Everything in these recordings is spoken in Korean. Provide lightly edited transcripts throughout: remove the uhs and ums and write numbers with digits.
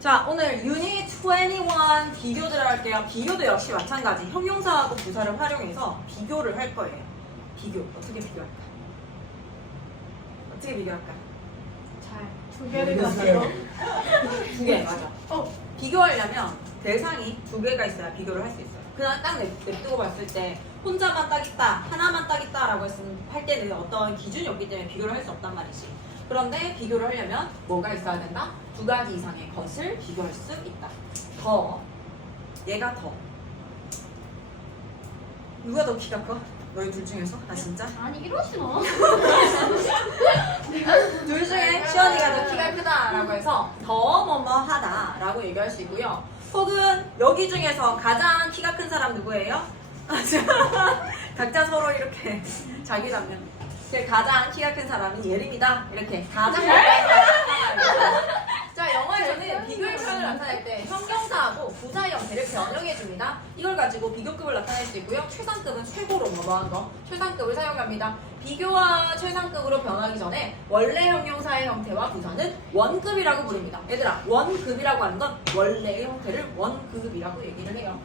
자, 오늘 유닛 21 비교 들어갈게요. 비교도 역시 마찬가지. 형용사하고 부사를 활용해서 비교를 할 거예요. 비교. 어떻게 비교할까? 어떻게 비교할까? 두 개를 가지고. 두 개, 맞아. 비교하려면 대상이 두 개가 있어야 비교를 할 수 있어요. 그냥 딱 냅두고 봤을 때 혼자만 딱 있다, 하나만 딱 있다라고 할 때는 어떤 기준이 없기 때문에 비교를 할 수 없단 말이지. 그런데 비교를 하려면 뭐가 있어야 된다? 두 가지 이상의 것을 비교할 수 있다. 더, 얘가 더. 누가 더 키가 커? 너희 둘 중에서? 아 진짜? 아니 이러시나? 둘 중에 시원이가 더 키가 크다라고 해서 더 뭐뭐하다라고 얘기할 수 있고요. 혹은 여기 중에서 가장 키가 큰 사람 누구예요? 각자 서로 이렇게 자기 남편. 가장 키가 큰 사람이 예림이다. 이렇게 가장 자, 영어에서는 비교의 표현을 나타낼 때 형용사하고 부사의 형태를 변형해 줍니다. 이걸 가지고 비교급을 나타낼 수 있고요. 최상급은 최고로 뭐뭐한 거, 최상급을 사용합니다. 비교와 최상급으로 변하기 전에 원래 형용사의 형태와 부사는 원급이라고 부릅니다. 얘들아, 원급이라고 하는 건 원래의 형태를 원급이라고 얘기를 해요.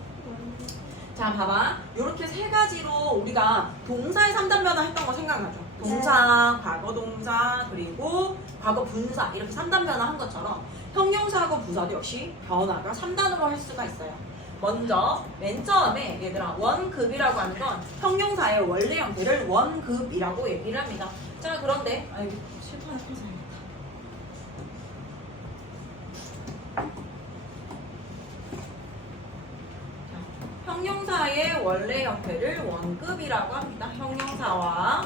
자, 봐봐. 이렇게 세 가지로 우리가 동사의 3단 변화 했던 거 생각나죠? 동사, 과거 동사, 그리고 과거 분사 이렇게 3단 변화 한 것처럼 형용사하고 부사도 역시 변화가 3단으로 할 수가 있어요. 먼저 맨 처음에 얘들아 원급이라고 하는 건 형용사의 원래 형태를 원급이라고 얘기를 합니다. 자, 그런데 실판에 펴서야겠다. 형용사의 원래 형태를 원급이라고 합니다. 형용사와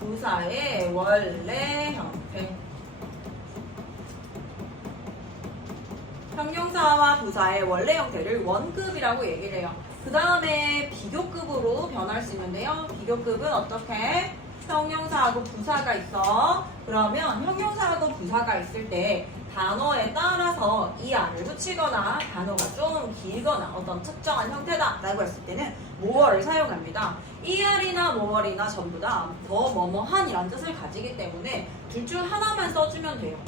부사의 원래 형태. 형용사와 부사의 원래 형태를 원급이라고 얘기를 해요. 그 다음에 비교급으로 변할 수 있는데요. 비교급은 어떻게? 형용사하고 부사가 있어. 그러면 형용사하고 부사가 있을 때 단어에 따라서 이하를 붙이거나 단어가 좀 길거나 어떤 특정한 형태다 라고 했을 때는 뭐를 사용합니다. 이하이나 뭐뭐이나 전부 다 더 뭐뭐한 이란 뜻을 가지기 때문에 둘 중 하나만 써주면 돼요.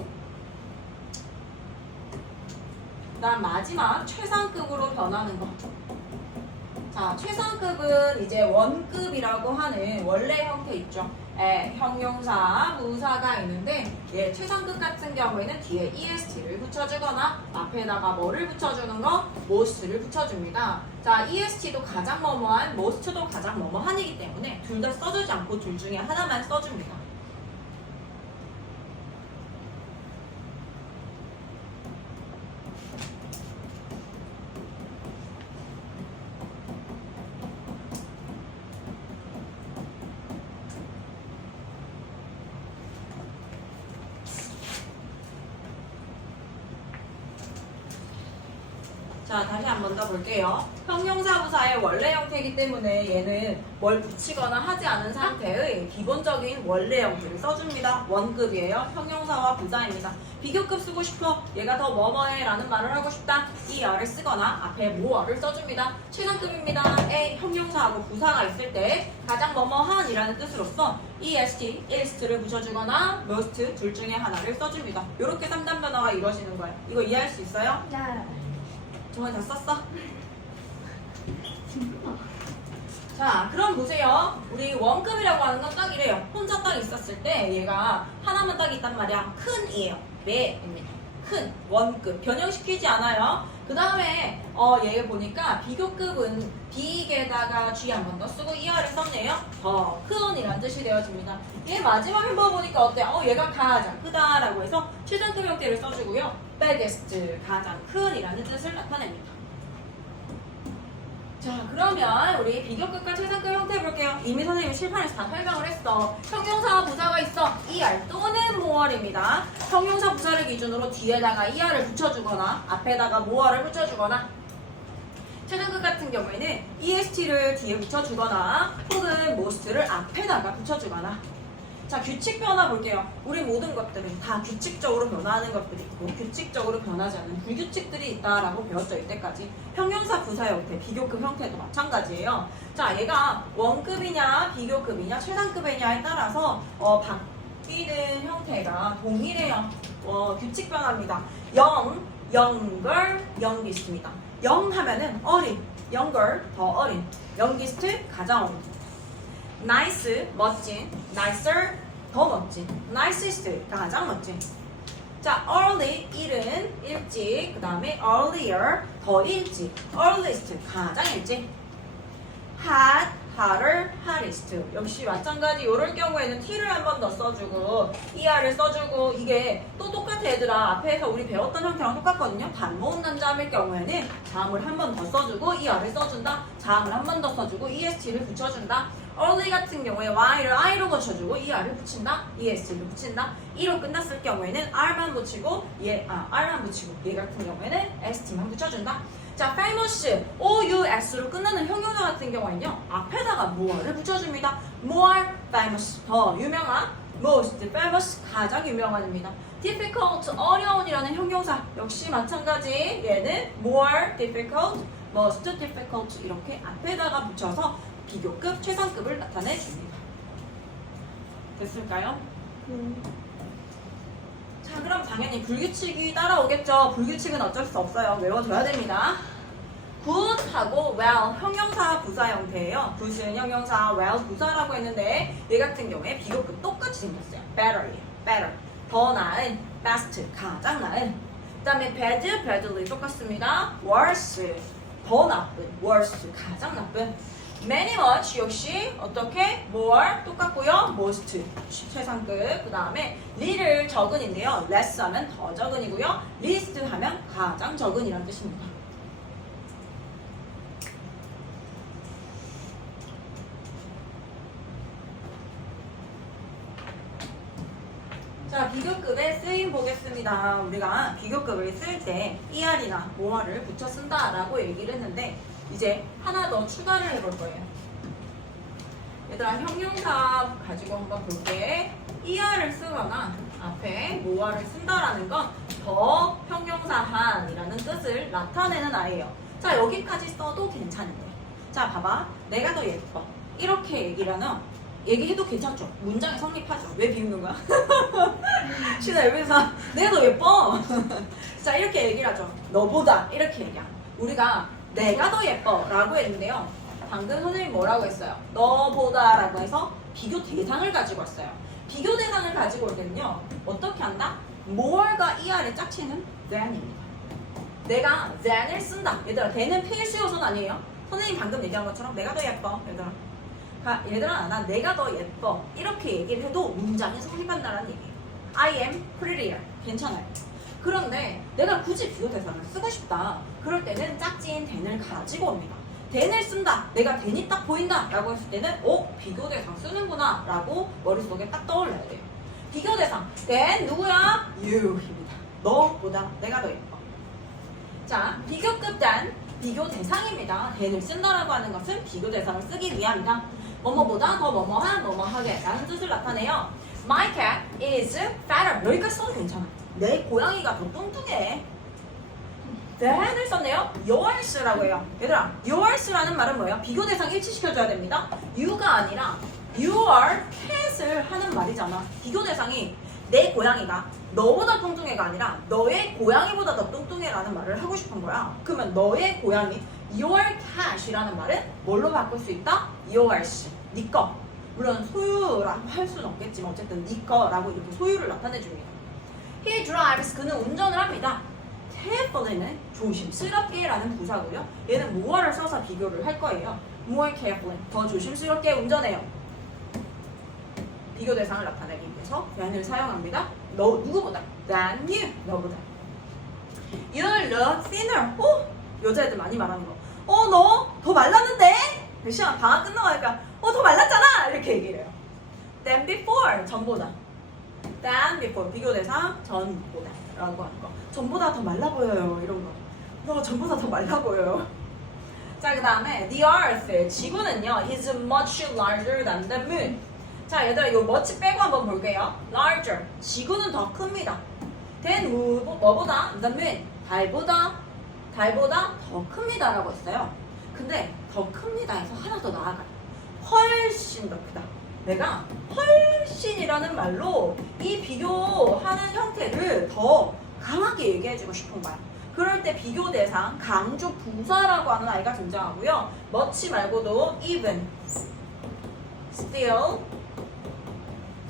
그다음 마지막 최상급으로 변하는 거. 자, 최상급은 이제 원급이라고 하는 원래 형태 있죠. 형용사, 부사가 있는데 최상급 같은 경우에는 뒤에 est를 붙여주거나 앞에다가 뭐를 붙여주는 거? most를 붙여줍니다. 자, est도 가장 뭐뭐한, most도 가장 뭐뭐한이기 때문에 둘 다 써주지 않고 둘 중에 하나만 써줍니다. 자, 다시 한 번 더 볼게요. 형용사 부사의 원래 형태이기 때문에 얘는 뭘 붙이거나 하지 않은 상태의 기본적인 원래 형태를 써줍니다. 원급이에요. 형용사와 부사입니다. 비교급 쓰고 싶어. 얘가 더 뭐뭐해 라는 말을 하고 싶다. 이 어를 쓰거나 앞에 뭐어를 써줍니다. 최상급입니다. 형용사하고 부사가 있을 때 가장 뭐뭐한 이라는 뜻으로서 est를 붙여주거나 most 둘 중에 하나를 써줍니다. 이렇게 3단 변화가 이루어지는 거예요. 이거 이해할 수 있어요? 네. 정말 다 썼어? 자, 그럼 보세요. 우리 원급이라고 하는 건 딱 이래요. 혼자 딱 있었을 때 얘가 하나만 딱 있단 말이야. 큰이에요. 매입니다. 큰 원급. 변형시키지 않아요. 그 다음에 얘 보니까 비교급은 비에다가 G 한 번 더 쓰고 이하를 썼네요. 더 큰이란 뜻이 되어집니다. 얘 마지막 멤버 보니까 어때? 얘가 가장 크다라고 해서 최상급 형태를 써주고요. biggest 가장 큰이라는 뜻을 나타냅니다. 자, 그러면 우리 비교급과 최상급 형태 볼게요. 이미 선생님이 실판에서 다 설명을 했어. 형용사와 부사가 있어. ER 또는 more입니다. 형용사 부사를 기준으로 뒤에다가 ER을 붙여주거나 앞에다가 more를 붙여주거나 최상급 같은 경우에는 est를 뒤에 붙여주거나 혹은 most를 앞에다가 붙여주거나. 자, 규칙 변화 볼게요. 우리 모든 것들은 다 규칙적으로 변화하는 것들이 있고 규칙적으로 변하지 않는 불규칙들이 있다라고 배웠죠, 이때까지. 형용사 부사 형태, 비교급 형태도 마찬가지예요. 자, 얘가 원급이냐 비교급이냐 최상급이냐에 따라서 바뀌는 형태가 동일해요. 규칙 변화입니다. 0, younger, youngest입니다. young 하면은 어린, younger 더 어린, youngest 가장 어린. nice 멋진, nicer 더 멋진, nicest 가장 멋진. 자, early 이른 일찍, 그 다음에 earlier 더 일찍, earliest 가장 일찍. hot, hotter, hottest. 역시 마찬가지. 이럴 경우에는 t를 한 번 더 써주고 er를 써주고. 이게 또 똑같아 얘들아. 앞에서 우리 배웠던 형태랑 똑같거든요. 단모음 단자음일 경우에는 자음을 한 번 더 써주고 er를 써준다. 자음을 한 번 더 써주고 est를 붙여준다. early 같은 경우에 y를 i로 붙여주고 er를 붙인다. est를 붙인다. e로 끝났을 경우에는 r만 붙이고 r만 붙이고 얘 같은 경우에는 st만 붙여준다. 자, famous, OUS로 끝나는 형용사 같은 경우에는요, 앞에다가 more를 붙여줍니다. more famous, 더 유명한, most famous, 가장 유명한입니다. difficult, 어려운이라는 형용사 역시 마찬가지. 얘는 more difficult, most difficult 이렇게 앞에다가 붙여서 비교급, 최상급을 나타내줍니다. 됐을까요? 자, 그럼 당연히 불규칙이 따라오겠죠. 불규칙은 어쩔 수 없어요. 외워줘야 됩니다. good하고 well 형용사 부사 형태예요. good은 형용사, well 부사라고 했는데 얘 같은 경우에 비교급 똑같이 생겼어요. better이에요. better 더 나은, best 가장 나은. 그 다음에 bad, badly 똑같습니다. worse 더 나쁜, worse 가장 나쁜. many much 역시 어떻게? more 똑같고요. most 최상급. 그 다음에 little 적은인데요. less 하면 더 적은이고요. least 하면 가장 적은이란 뜻입니다. 자, 비교급의 쓰임 보겠습니다. 우리가 비교급을 쓸 때 er이나 more를 붙여 쓴다라고 얘기를 했는데 이제 하나 더 추가를 해볼 거예요. 얘들아, 형용사 가지고 한번 볼게. er를 쓰거나 앞에 more를 쓴다라는 건 더 형용사한이라는 뜻을 나타내는 아이예요. 자, 여기까지 써도 괜찮은데. 자, 봐봐. 내가 더 예뻐. 이렇게 얘기해도 괜찮죠? 문장이 성립하죠? 왜 비우는 거야? 신아 옆에서 내가 더 예뻐. 자, 이렇게 얘기를 하죠. 너보다 이렇게 얘기하고. 우리가 내가 더 예뻐 라고 했는데요. 방금 선생님이 뭐라고 했어요? 너보다 라고 해서 비교 대상을 가지고 왔어요. 비교 대상을 가지고 올 때는요. 어떻게 한다? more가 er의 짝치는 than입니다. 내가 than을 쓴다. 얘들아, than은 필수 요소는 아니에요. 선생님 방금 얘기한 것처럼 내가 더 예뻐. 얘들아, 난 내가 더 예뻐. 이렇게 얘기를 해도 문장이 성립한다는 얘기예요. I am prettier. 괜찮아요. 그런데 내가 굳이 비교 대상을 쓰고 싶다. 그럴 때는 짝지인 than을 가지고 옵니다. than을 쓴다. 내가 than이 딱 보인다. 라고 했을 때는 비교 대상 쓰는구나. 라고 머릿속에 딱 떠올려야 돼요. 비교 대상. then 누구야? you입니다. 너보다 내가 더 예뻐. 자, 비교급 than 비교 대상입니다. than을 쓴다라고 하는 것은 비교 대상을 쓰기 위함이다. 뭐뭐보다 더 뭐뭐한 뭐뭐하게 라는 뜻을 나타내요. My cat is fatter. 여기까지 써도 괜찮아. 내 고양이가 더 뚱뚱해. than을 썼네요. yours라고 해요. 얘들아, yours라는 말은 뭐예요? 비교 대상 일치시켜줘야 됩니다. you가 아니라 your cat을 하는 말이잖아. 비교 대상이 내 고양이가 너보다 뚱뚱해가 아니라 너의 고양이보다 더 뚱뚱해라는 말을 하고 싶은 거야. 그러면 너의 고양이 your cat이라는 말은 뭘로 바꿀 수 있다? yours, 네 거. 물론 소유라고 할 수는 없겠지만 어쨌든 네 거라고 이렇게 소유를 나타내줍니다. He drives, 그는 운전을 합니다. carefully는 조심스럽게 라는 부사고요. 얘는 more를 써서 비교를 할 거예요. more carefully, 더 조심스럽게 운전해요. 비교 대상을 나타내기 위해서 than을 사용합니다. 너 누구보다? than you, 너보다. You look thinner. 여자애들 많이 말하는 거. 너 더 말랐는데? 시간 방학 끝나고 하니까 더 말랐잖아. 이렇게 얘기를 해요. than before, 전보다. than before, 비교 대상 전보다 라고 하는 거. 전보다 더 말라 보여요. 이런 거. 너 전보다 더 말라 보여요. 자, 그 다음에 the earth, 지구는요 is much larger than the moon. 자, 얘들아, 요 much 빼고 한번 볼게요. larger, 지구는 더 큽니다. than 뭐보다? the moon, 달보다 더 큽니다 라고 했어요. 근데 더 큽니다 해서 하나 더 나아가요. 훨씬 더 크다. 내가 훨씬이라는 말로 이 비교하는 형태를 더 강하게 얘기해주고 싶은 거야. 그럴 때 비교 대상, 강조 부사라고 하는 아이가 등장하고요. much 말고도 even, still,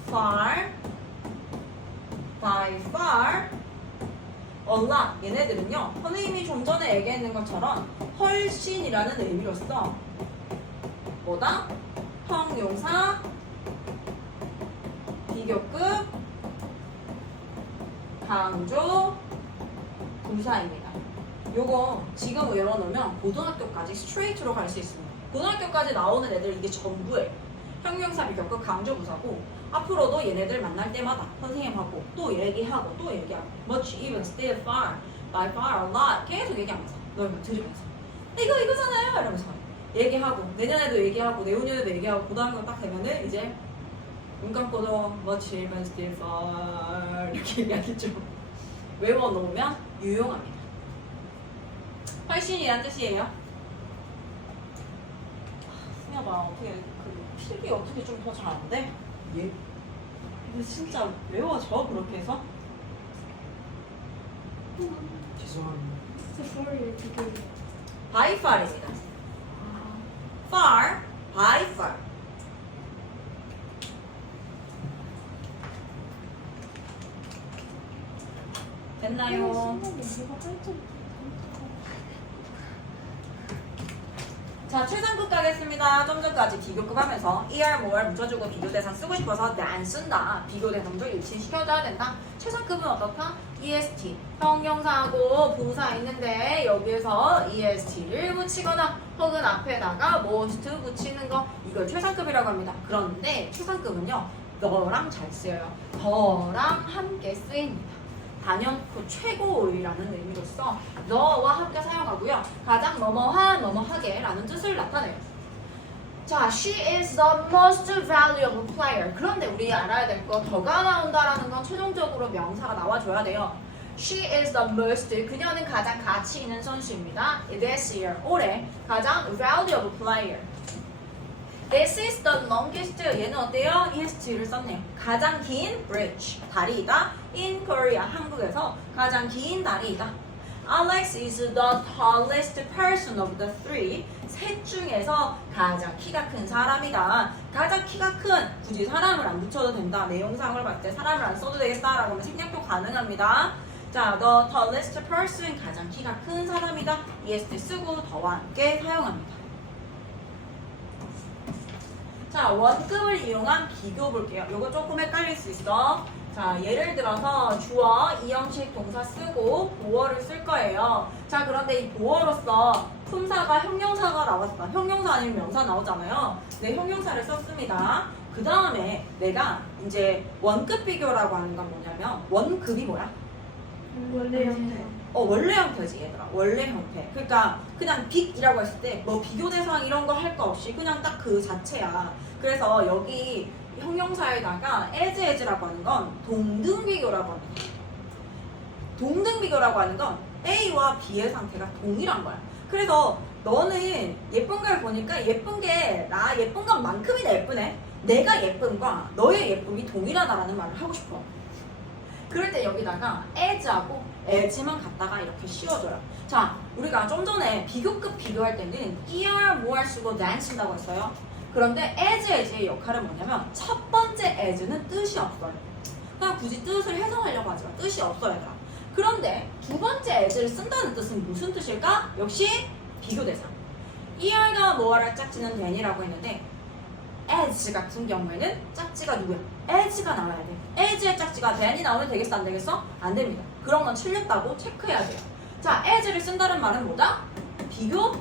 far, by far, a lot. 얘네들은요. 선생님이 좀 전에 얘기했는 것처럼 훨씬이라는 의미로서 뭐다? 형용사, 비교급, 강조, 부사입니다. 요거 지금 외워놓으면 고등학교까지 스트레이트로 갈 수 있습니다. 고등학교까지 나오는 애들 이게 전부예요. 형용사, 비교급, 강조, 부사고 앞으로도 얘네들 만날 때마다 선생님하고 또 얘기하고 또 얘기하고 much, even, still, far, by far, a lot 계속 얘기하면서 너희가 들으면서 이거잖아요 이러면서 얘기하고 내년에도 얘기하고 내후년에도 얘기하고 고등학교 딱 되면은 이제 눈 감고도 much, even, still, far 이렇게 얘기하겠죠. 외워놓으면 유용합니다. 훨씬이란 뜻이에요. 승엽아 어떻게 그 필기 어떻게 좀 더 잘하는데? 예. 이거 진짜 외워져 그렇게 해서? 죄송합니다. 스토리를 되게. by far입니다. far, by far. 됐나요? 자, 최상급 가겠습니다. 좀 전까지 비교급 하면서 ER, more 묻혀주고 비교대상 쓰고 싶어서 안 쓴다. 비교대상도 일치시켜줘야 된다. 최상급은 어떻다? EST. 형용사하고 부사 있는데 여기에서 EST를 붙이거나 혹은 앞에다가 most 붙이는 거 이걸 최상급이라고 합니다. 그런데 최상급은요. 너랑 잘 쓰여요. 너랑 함께 쓰입니다. 단연코 최고의라는 의미로서 너와 함께 사용하고요. 가장 뭐뭐하게 라는 뜻을 나타내요. 자, she is the most valuable player. 그런데 우리 알아야 될 거 더가 나온다라는 건 최종적으로 명사가 나와줘야 돼요. She is the most, 그녀는 가장 가치 있는 선수입니다. This year, 올해 가장 valuable player. This is the longest, 얘는 어때요? EST를 썼네요. 가장 긴 bridge, 다리이다. In Korea, 한국에서 가장 긴 다리이다. Alex is the tallest person of the three. 셋 중에서 가장 키가 큰 사람이다. 가장 키가 큰, 굳이 사람을 안 붙여도 된다. 내용상을 봤을 때 사람을 안 써도 되겠다라고 하면 생략도 가능합니다. 자, the tallest person, 가장 키가 큰 사람이다. EST 쓰고 더와 함께 사용합니다. 자, 원급을 이용한 비교 볼게요. 요거 조금 헷갈릴 수 있어. 자, 예를 들어서 주어, 이형식 동사 쓰고 보어를 쓸 거예요. 자, 그런데 이 보어로서 품사가 형용사가 나왔다. 형용사 아니면 명사 나오잖아요. 네, 형용사를 썼습니다. 그 다음에 내가 이제 원급 비교라고 하는 건 뭐냐면 원급이 뭐야? 원래 형태. 원래 형태지 얘들아. 원래 형태. 그러니까 그냥 빅이라고 했을 때 뭐 비교 대상 이런 거 할 거 없이 그냥 딱 그 자체야. 그래서 여기 형용사에다가 as라고 하는 건 동등 비교라고 합니다. 동등 비교라고 하는 건 A와 B의 상태가 동일한 거야. 그래서 너는 예쁜 걸 보니까 예쁜 게 나 예쁜 것만큼이나 예쁘네. 내가 예쁨과 너의 예쁨이 동일하다라는 말을 하고 싶어. 그럴 때 여기다가 as하고 as만 갖다가 이렇게 씌워줘요. 자, 우리가 좀 전에 비교급 비교할 때는 er, more 쓰고 than 쓴다고 했어요. 그런데 as의 역할은 뭐냐면 첫 번째 as는 뜻이 없어요. 그냥 굳이 뜻을 해석하려고 하지만 뜻이 없어요, 얘들아. 그런데 두 번째 as를 쓴다는 뜻은 무슨 뜻일까? 역시 비교 대상. er가 뭐를 짝지는 than이라고 했는데 as 같은 경우에는 짝지가 누구야? as가 나와야 돼. as의 짝지가 than이 나오면 되겠어, 안 되겠어? 안 됩니다. 그런 건 틀렸다고 체크해야 돼요. 자, as를 쓴다는 말은 뭐다? 비교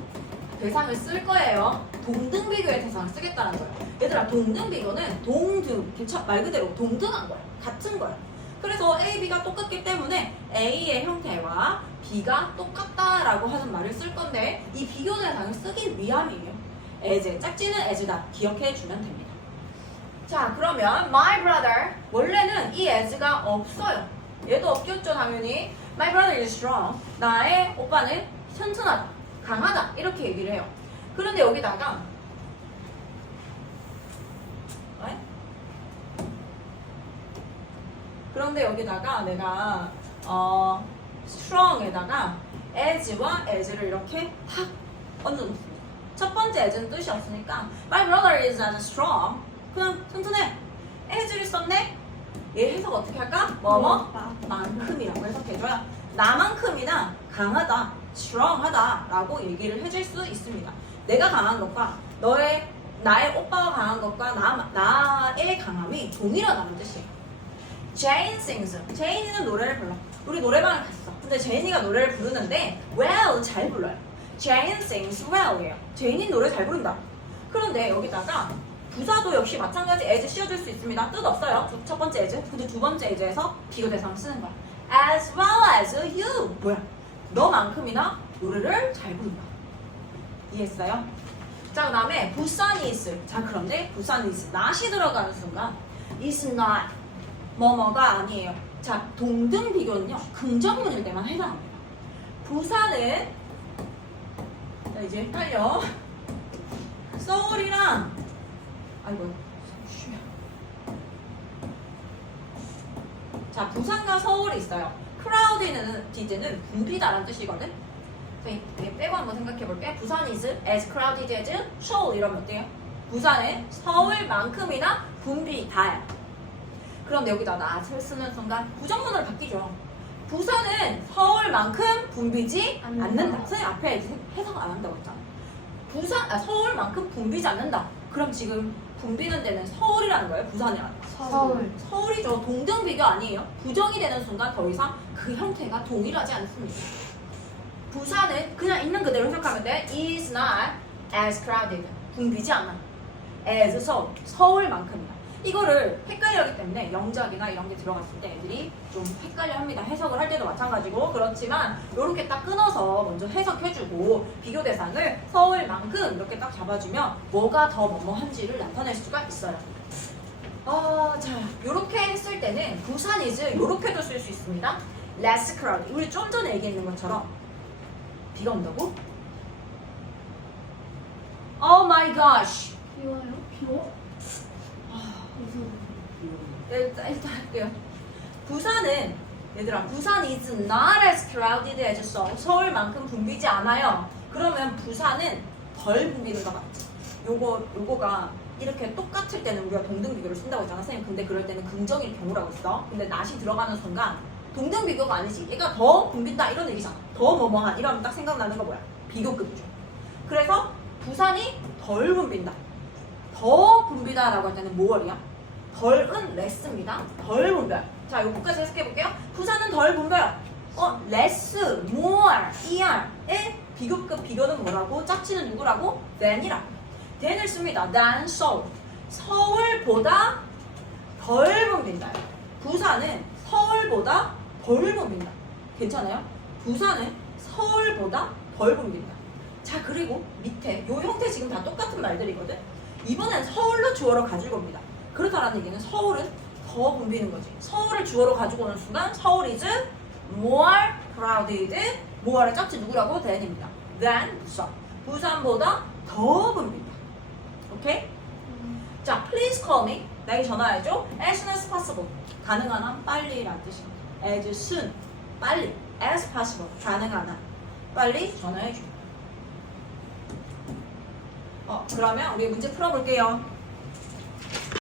대상을 쓸 거예요. 동등 비교의 대상을 쓰겠다는 거예요. 얘들아, 동등 비교는 동등, 말 그대로 동등한 거야. 같은 거야. 그래서 A, B가 똑같기 때문에 A의 형태와 B가 똑같다라고 하는 말을 쓸 건데 이 비교 대상을 쓰기 위함이에요. as, 짝지는 as다. 기억해 주면 됩니다. 자, 그러면 my brother, 원래는 이 as가 없어요. 얘도 없겠죠, 당연히. My brother is strong. 나의 오빠는 튼튼하다, 강하다, 이렇게 얘기를 해요. 그런데 여기다가 내가 strong에다가 as와 as를 이렇게 탁 얹어놓습니다. 첫 번째 as는 뜻이 없으니까 my brother is as strong. 그냥 튼튼해. as를 썼네. 얘 해석 어떻게 할까? 뭐뭐? 만큼이라고 해석해줘요. 나만큼이나 강하다, strong하다라고 얘기를 해줄 수 있습니다. 내가 강한 것과 나의 오빠가 강한 것과 나의 강함이 동일하다는 뜻이에요. Jane sings. 제인이는 노래를 불러. 우리 노래방을 갔어. 근데 제인이가 노래를 부르는데 well 잘 불러요. Jane sings well이에요. 제인이 노래 잘 부른다. 그런데 여기다가 부사도 역시 마찬가지 as 씌워줄 수 있습니다. 뜻 없어요. 첫 번째 as. 근데 두 번째 as에서 비교 대상을 쓰는 거야. As well as you. 뭐야? 너만큼이나 노래를 잘 부른다. 이해했어요? 자, 그 다음에 부산 is. 자, 그런데 부산 is not이 들어가는 순간 is not 뭐뭐가 아니에요. 자, 동등 비교는요 긍정문일 때만 해당합니다. 부산은 자, 이제 헷갈려. 서울이랑 아이고 자, 부산과 서울이 있어요. crowded는 붐비다라는 뜻이거든. 이게 빼고 한번 생각해볼게. 부산 is as crowded as Seoul 이러면 어때요? 부산은 서울만큼이나 붐비다야. 그런데 여기다 not을 쓰는 순간 부정문으로 바뀌죠. 부산은 서울만큼 붐비지 않는다. 선생님 앞에 해석 안 한다고 했잖아. 서울만큼 붐비지 않는다. 그럼 지금 붐비는 데는 서울이라는 거예요? 부산이라는 거예요? 서울. 서울이죠. 동등 비교 아니에요? 부정이 되는 순간 더 이상 그 형태가 동일하지 않습니다. 부산은 그냥 있는 그대로 해석하면 돼. is not as crowded. 붐비지 않아. as 서울. 서울만큼이다. 이거를 헷갈려 하기 때문에 영작이나 이런 게 들어갔을 때 애들이 좀 헷갈려 합니다. 해석을 할 때도 마찬가지고. 그렇지만 이렇게 딱 끊어서 먼저 해석해주고 비교 대상을 서울만큼 이렇게 딱 잡아주면 뭐가 더 뭐뭐한지를 나타낼 수가 있어요. 자, 이렇게 했을 때는 부산 is 이렇게도 쓸 수 있습니다. less crowded. 우리 좀 전에 얘기했는 것처럼 비가 온다고? Oh my gosh. 비와요? 비워? 무슨 일단 할게요. 부산은 얘들아, 부산 is not as crowded as Seoul. 서울만큼 붐비지 않아요. 그러면 부산은 덜 붐비는 것 같지. 요거가 이렇게 똑같을 때는 우리가 동등 비교를 쓴다고 했잖아, 선생님. 근데 그럴 때는 긍정일 경우라고 했어. 근데 not이 들어가는 순간 동등 비교가 아니지. 얘가 더 붐빈다 이런 얘기잖아. 더 뭐뭐한 이러면 딱 생각나는 거 뭐야? 비교급이죠. 그래서 부산이 덜 붐빈다. 더 붐비다라고 할 때는 뭐월이야? 덜은 less입니다. 덜 붐벼요. 자, 요거까지 해석해볼게요. 부산은 덜 붐벼요. less, more, er의 비교급 비교는 뭐라고? 짝지는 누구라고? than이라고. than을 씁니다. than Seoul. 서울보다 덜 붐빈다. 부산은 서울보다 덜 붐빈다. 괜찮아요? 부산은 서울보다 덜 붐빈다. 자, 그리고 밑에 요 형태 지금 다 똑같은 말들이거든. 이번엔 서울로 주어로 가지고 옵니다. 그렇다라는 얘기는 서울은 더 붐비는 거지. 서울을 주어로 가지고 오는 순간 서울 is more crowded. more의 짝지 누구라고? than입니다. than 부산. 부산보다 더 붐빈다. 오케이? 자, please call me. 나에게 전화해줘. as soon as possible. 가능한 한 빨리라는 뜻입니다. as soon. 빨리. as possible. 가능한 한. 빨리 전화해줘. 그러면 우리 문제 풀어볼게요.